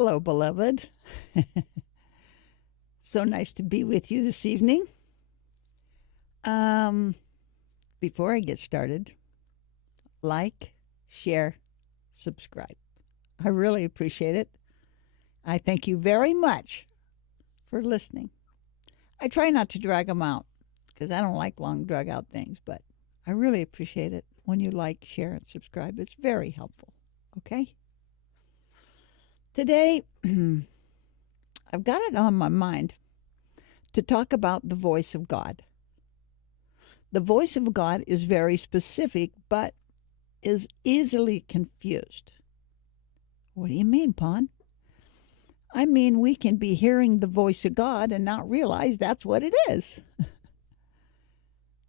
Hello, beloved. So nice to be with you this evening. Um, Before I get started, like, share, subscribe. I really appreciate it. I thank you very much for listening. I try not to drag them out because I don't like long, drag out things, but I really appreciate it when you like, share, and subscribe. It's very helpful. Okay? Today, I've got it on my mind to talk about the voice of God. The voice of God is very specific, but is easily confused. What do you mean, Pon? I mean, we can be hearing the voice of God and not realize that's what it is.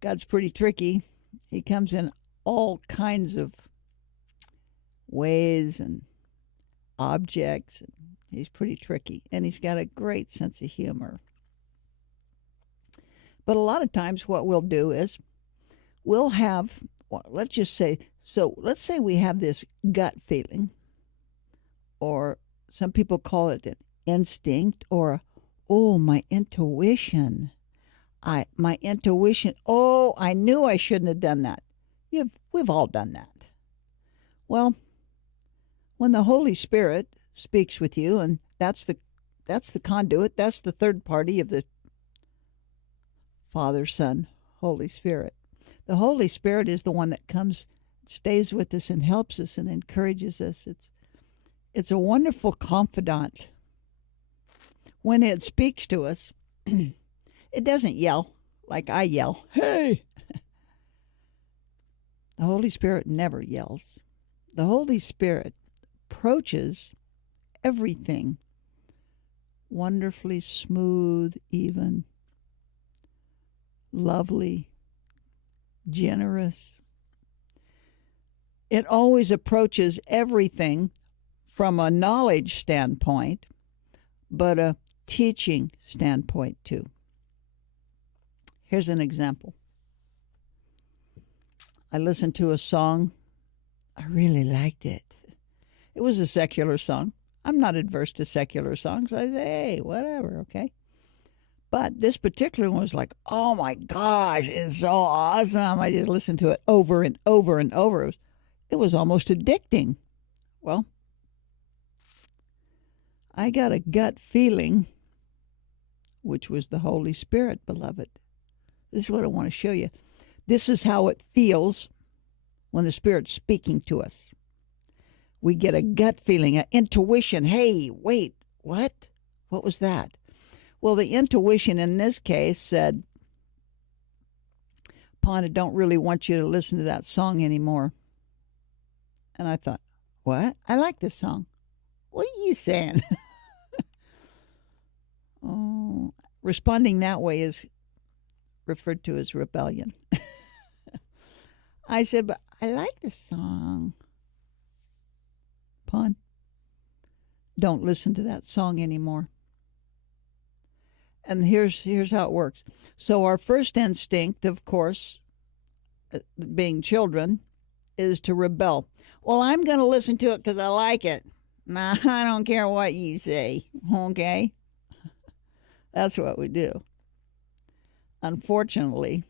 God's pretty tricky. He comes in all kinds of ways and objects. He's pretty tricky, and he's got a great sense of humor. But a lot of times what we'll do is we'll have, let's say we have this gut feeling, or some people call it an instinct, or, oh, my intuition. My intuition, oh, I knew I shouldn't have done that. We've all done that. Well, when the Holy Spirit speaks with you, and that's the conduit, that's the third party of the Father, Son, Holy Spirit. The Holy Spirit is the one that comes, stays with us, and helps us and encourages us. It's a wonderful confidant. When it speaks to us, it doesn't yell like I yell, hey! The Holy Spirit never yells. The Holy Spirit approaches everything wonderfully smooth, even, lovely, generous. It always approaches everything from a knowledge standpoint, but a teaching standpoint too. Here's an example. I listened to a song. I really liked it. It was a secular song. I'm not adverse to secular songs. I say, hey, whatever, okay? But this particular one was like, oh my gosh, it's so awesome. I just listened to it over and over and over. It was almost addicting. Well, I got a gut feeling, which was the Holy Spirit, beloved. This is what I want to show you. This is how it feels when the Spirit's speaking to us. We get a gut feeling, an intuition. Hey, wait, what? What was that? Well, the intuition in this case said, Pon, I don't really want you to listen to that song anymore. And I thought, what? I like this song. What are you saying? Oh, responding that way is referred to as rebellion. I said, but I like this song. Pon, don't listen to that song anymore. And here's how it works. So our first instinct, of course, being children, is to rebel. Well, I'm going to listen to it because I like it. Nah, I don't care what you say, okay? That's what we do. Unfortunately,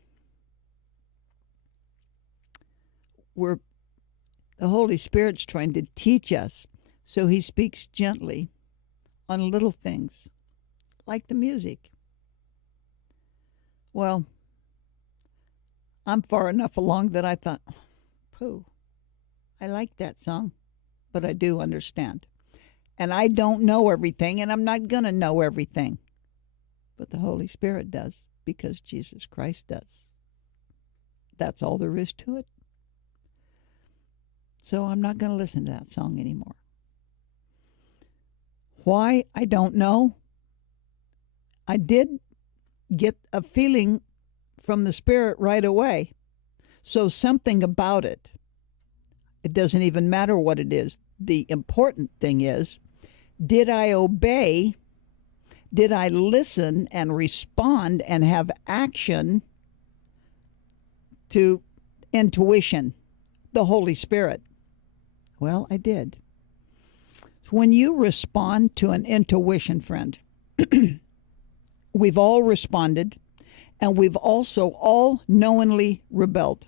the Holy Spirit's trying to teach us, so he speaks gently on little things, like the music. Well, I'm far enough along that I thought, pooh, I like that song, but I do understand. And I don't know everything, and I'm not going to know everything. But the Holy Spirit does, because Jesus Christ does. That's all there is to it. So I'm not going to listen to that song anymore. Why? I don't know. I did get a feeling from the Spirit right away. So something about it. It doesn't even matter what it is. The important thing is, did I obey? Did I listen and respond and have action to intuition, the Holy Spirit? Well, I did. When you respond to an intuition, friend, we've all responded, and we've also all knowingly rebelled.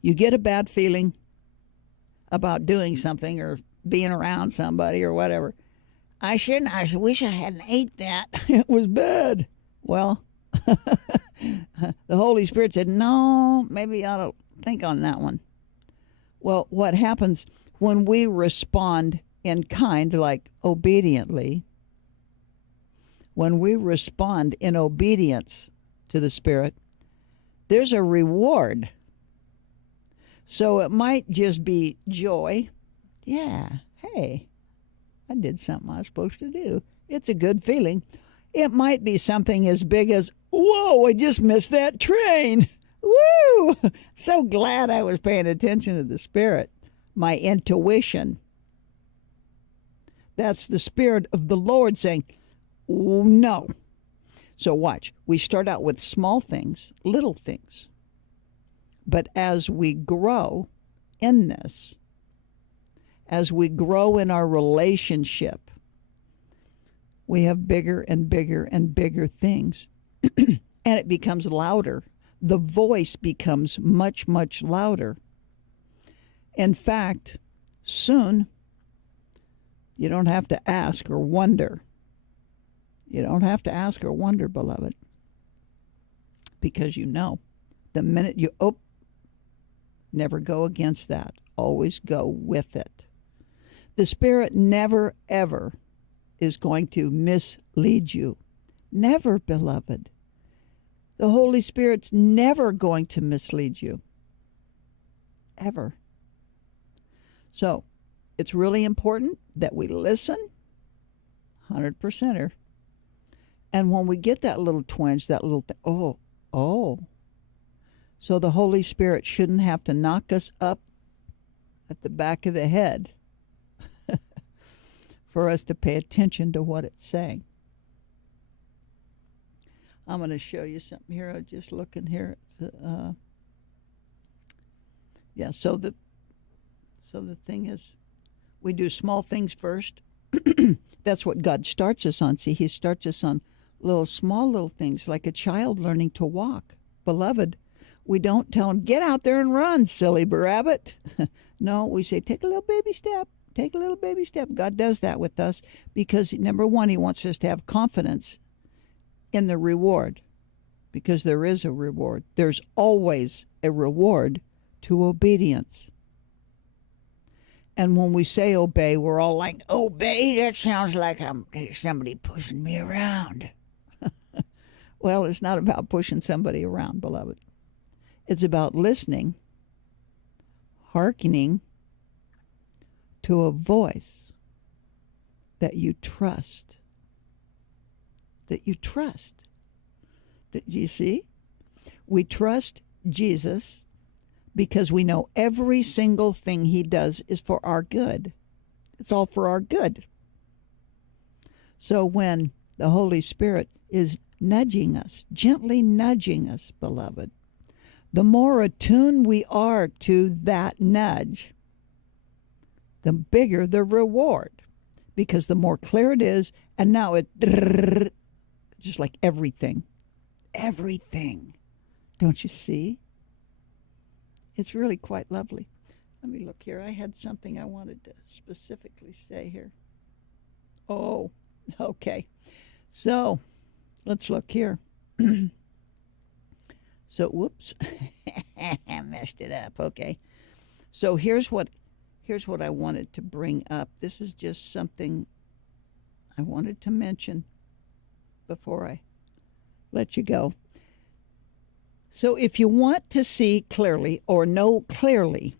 You get a bad feeling about doing something or being around somebody or whatever. I shouldn't. I wish I hadn't ate that. It was bad. Well, the Holy Spirit said, no, maybe you ought to think on that one. Well, what happens when we respond in kind, like obediently, when we respond in obedience to the Spirit, there's a reward. So it might just be joy. Yeah, hey, I did something I was supposed to do. It's a good feeling. It might be something as big as, whoa, I just missed that train. Woo! So glad I was paying attention to the Spirit. My intuition. That's the Spirit of the Lord saying, oh, no. So watch. We start out with small things, little things. But as we grow in this, as we grow in our relationship, we have bigger and bigger and bigger things. And it becomes louder. The voice becomes much, much louder. In fact, soon, you don't have to ask or wonder. You don't have to ask or wonder, beloved, because you know. The minute you never go against that. Always go with it. The Spirit never, ever is going to mislead you. Never, beloved. The Holy Spirit's never going to mislead you. Ever. So, it's really important that we listen, 100%er. And when we get that little twinge, that little thing, oh. So the Holy Spirit shouldn't have to knock us up at the back of the head for us to pay attention to what it's saying. I'm going to show you something here. I'm just looking here. So the thing is, we do small things first. That's what God starts us on. See, He starts us on small little things, like a child learning to walk. Beloved, we don't tell him, get out there and run, silly rabbit. No, we say, take a little baby step. Take a little baby step. God does that with us because, number one, He wants us to have confidence in the reward, because there is a reward. There's always a reward to obedience. And when we say obey, we're all like, obey? That sounds like I'm somebody pushing me around. Well, it's not about pushing somebody around, beloved. It's about listening, hearkening to a voice that you trust. That you trust. Do you see? We trust Jesus because we know every single thing He does is for our good. It's all for our good. So when the Holy Spirit is nudging us, gently nudging us, beloved, the more attuned we are to that nudge, the bigger the reward. Because the more clear it is, and now it, just like everything. Everything. Don't you see? It's really quite lovely. Let me look here. I had something I wanted to specifically say here. Oh, okay. So, let's look here. So, whoops. I messed it up. Okay. So, here's what I wanted to bring up. This is just something I wanted to mention before I let you go. So if you want to see clearly or know clearly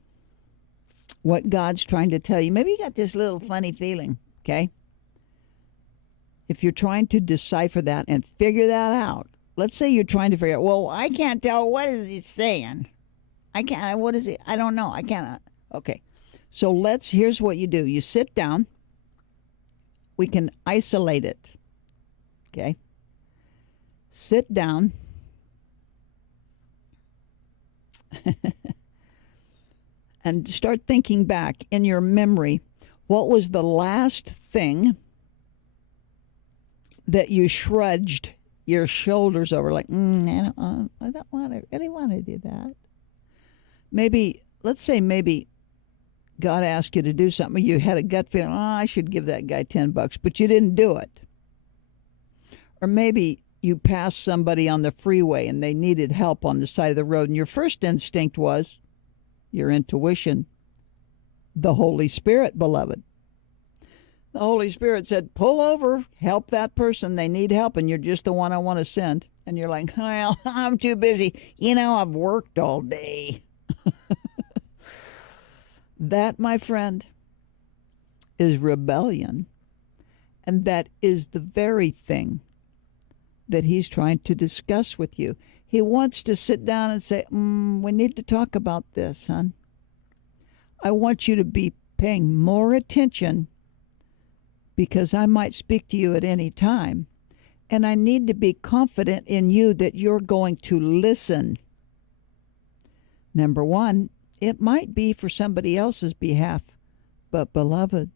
what God's trying to tell you, maybe you got this little funny feeling, okay? If you're trying to decipher that and figure that out, let's say you're trying to figure out, well, I can't tell, what is he saying? What is it? I don't know. I cannot. Okay. So here's what you do. You sit down. We can isolate it. Okay? Sit down. And start thinking back in your memory. What was the last thing that you shrugged your shoulders over, like, I don't want to really want to do that? Maybe, let's say maybe God asked you to do something. You had a gut feeling, I should give that guy $10, but you didn't do it. Or maybe you passed somebody on the freeway and they needed help on the side of the road, and your first instinct was your intuition, the Holy Spirit, beloved. The Holy Spirit said, pull over, help that person. They need help, and you're just the one I want to send. And you're like, well, I'm too busy. I've worked all day. That, my friend, is rebellion. And that is the very thing that he's trying to discuss with you. He wants to sit down and say, we need to talk about this, hon. I want you to be paying more attention, because I might speak to you at any time. And I need to be confident in you that you're going to listen. Number one, it might be for somebody else's behalf, but beloved,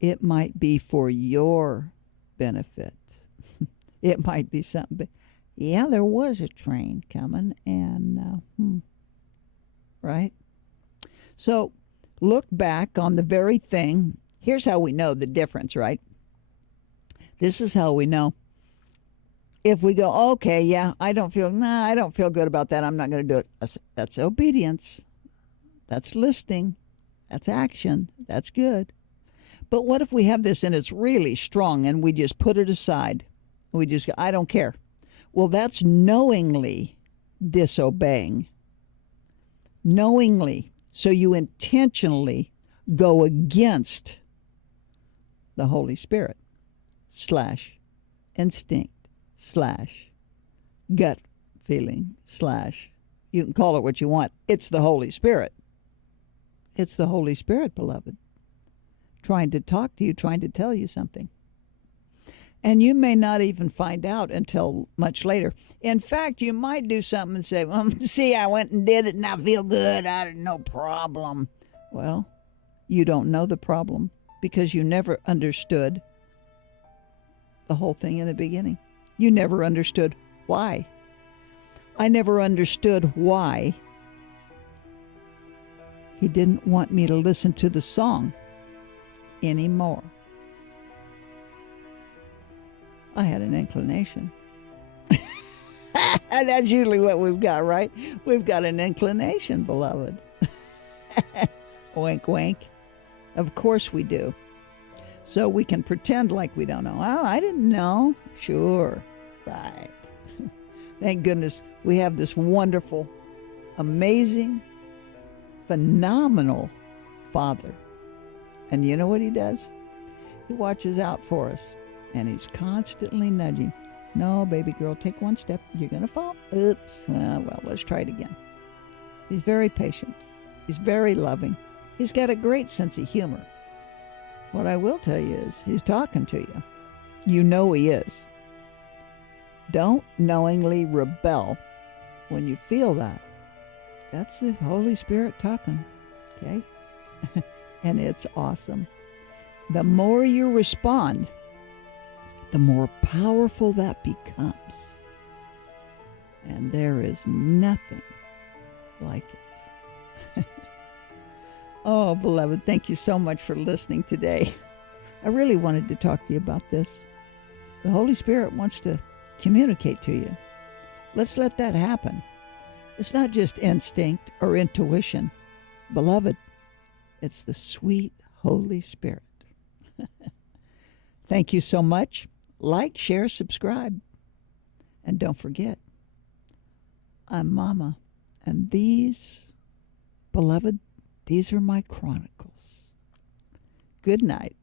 it might be for your benefit. It might be something. Yeah, there was a train coming, and right? So look back on the very thing. Here's how we know the difference, right? This is how we know. If we go, okay, yeah, I don't feel good about that. I'm not going to do it. That's obedience. That's listening. That's action. That's good. But what if we have this and it's really strong and we just put it aside? We just go, I don't care. Well, that's knowingly disobeying. Knowingly. So you intentionally go against the Holy Spirit / instinct / gut feeling / you can call it what you want. It's the Holy Spirit. It's the Holy Spirit, beloved, trying to talk to you, trying to tell you something. And you may not even find out until much later. In fact, you might do something and say, well, see, I went and did it and I feel good. I had no problem. Well, you don't know the problem because you never understood the whole thing in the beginning. You never understood why. I never understood why he didn't want me to listen to the song anymore. I had an inclination. And that's usually what we've got, right? We've got an inclination, beloved. Wink, wink. Of course we do. So we can pretend like we don't know. Oh, I didn't know. Sure. Right. Thank goodness we have this wonderful, amazing, phenomenal Father. And you know what he does? He watches out for us. And he's constantly nudging. No, baby girl, take one step. You're going to fall. Oops. Well, let's try it again. He's very patient. He's very loving. He's got a great sense of humor. What I will tell you is he's talking to you. You know he is. Don't knowingly rebel when you feel that. That's the Holy Spirit talking. Okay? And it's awesome. The more you respond, the more powerful that becomes. And there is nothing like it. Oh, beloved, thank you so much for listening today. I really wanted to talk to you about this. The Holy Spirit wants to communicate to you. Let's let that happen. It's not just instinct or intuition. Beloved, it's the sweet Holy Spirit. Thank you so much. Like, share, subscribe. And don't forget, I'm Mama. And these, beloved, these are my chronicles. Good night.